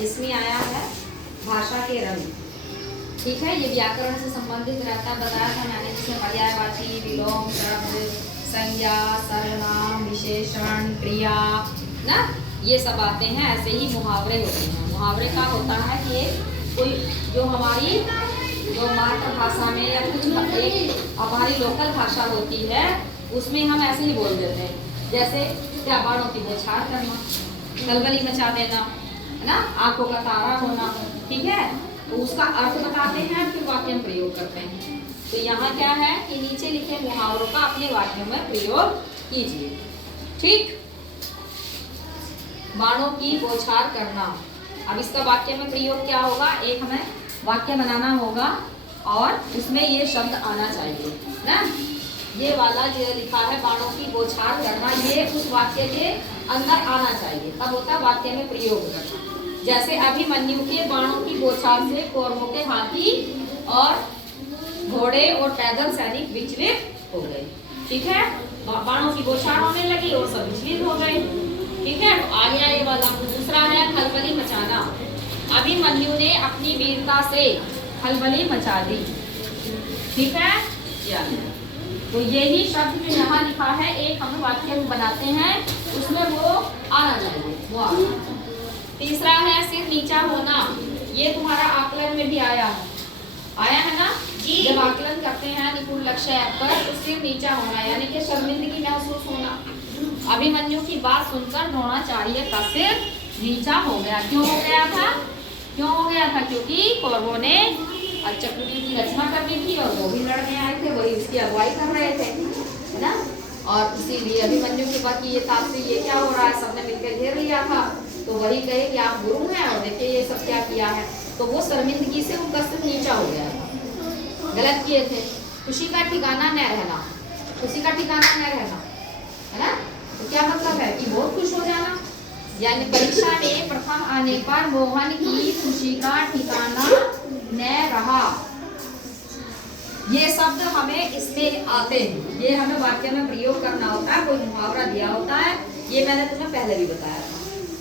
इसमें आया है भाषा के रंग। ठीक है, ये व्याकरण से संबंधित रहता है। बताया था मैंने, जिसमें पर्यायवाची, विलोम शब्द, संज्ञा, सर्वनाम, विशेषण, क्रिया ना, ये सब आते हैं। ऐसे ही मुहावरे होते हैं। मुहावरे का होता है कि कोई जो हमारी जो मातृभाषा में या कुछ एक हमारी लोकल भाषा होती है उसमें हम ऐसे ही बोल देते हैं। जैसे क्या, बाणों की बौछार करना, खलबली मचा देना, है ना, आंखों का तारा होना। ठीक है, तो उसका अर्थ बताते हैं, फिर वाक्य में प्रयोग करते हैं। तो यहाँ क्या है कि नीचे लिखे मुहावरों का अपने वाक्यों में प्रयोग कीजिए। ठीक, बाणों की बौछार करना। अब इसका वाक्य में प्रयोग क्या होगा, एक हमें वाक्य बनाना होगा और उसमें ये शब्द आना चाहिए ना। ये वाला जो लिखा है बाणों की बौछार करना, ये उस वाक्य के अंदर आना चाहिए, तब होता वाक्य में प्रयोग करना। जैसे अभिमन्यु के बाणों की बौछार से कौरवों के हाथी और घोड़े और पैदल सैनिक विचलित हो गए। ठीक है, बाणों की बौछार होने लगी और सब विचलित हो गए। ठीक है, तो आ गया ये वाला। दूसरा है खलबली मचाना। अभिमन्यु ने अपनी वीरता से खलबली मचा दी। ठीक है, तो यही शब्द जो यहाँ लिखा है एक हम वाक्य में बनाते हैं, उसमें वो आना चाहिए, वो आना। तीसरा है सिर नीचा होना। ये तुम्हारा आकलन में भी आया है ना जी। जब आकलन करते हैं निपुण लक्ष्य पर, तो सिर नीचा होना यानी कि शर्मिंदगी महसूस होना। अभिमन्यु की बात सुनकर द्रोणाचार्य का सिर नीचा हो गया। क्यों हो गया था? क्योंकि कौरवों ने चक्रव्यूह की रचना करनी थी और वो भी लड़ने आए थे, वही उसकी अगुवाई कर रहे थे, है ना। और इसीलिए अभिमन्यु के बाद ये ताप से ये क्या हो रहा है, सबने मिलकर घेर लिया था, तो वही कहे कि आप गुरु हैं और देखिए ये सब क्या किया है। तो वो शर्मिंदगी से उनका सिर नीचा हो गया था, गलत किए थे। खुशी का ठिकाना न रहना, खुशी का ठिकाना न रहना, है ना। तो क्या मतलब है कि बहुत खुश हो जाना, यानी परीक्षा में प्रथम आने पर मोहन की खुशी का ठिकाना न रहा। ये शब्द हमें इसमें आते हैं, ये हमें वाक्य में प्रयोग करना होता है। कोई मुहावरा दिया होता है, ये मैंने तुम्हें पहले भी बताया था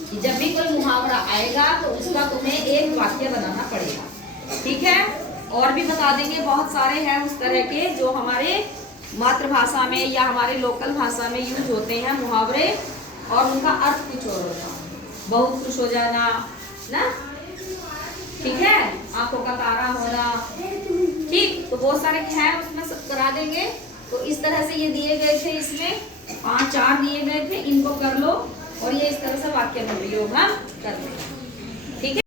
कि जब भी कोई मुहावरा आएगा तो उसका तुम्हें एक वाक्य बनाना पड़ेगा। ठीक है, और भी बता देंगे, बहुत सारे हैं उस तरह के जो हमारे मातृभाषा में या हमारे लोकल भाषा में यूज होते हैं मुहावरे, और उनका अर्थ कुछ और होता है। बहुत खुश हो जाना ना, ठीक है, आंखों का तारा होना। ठीक, तो बहुत सारे हैं उसमें सब करा देंगे। तो इस तरह से ये दिए गए थे, इसमें 5-4 दिए गए थे, इनको कर लो और ये इस तरह से वाक्य में प्रयोग हम कर लेंगे। ठीक है।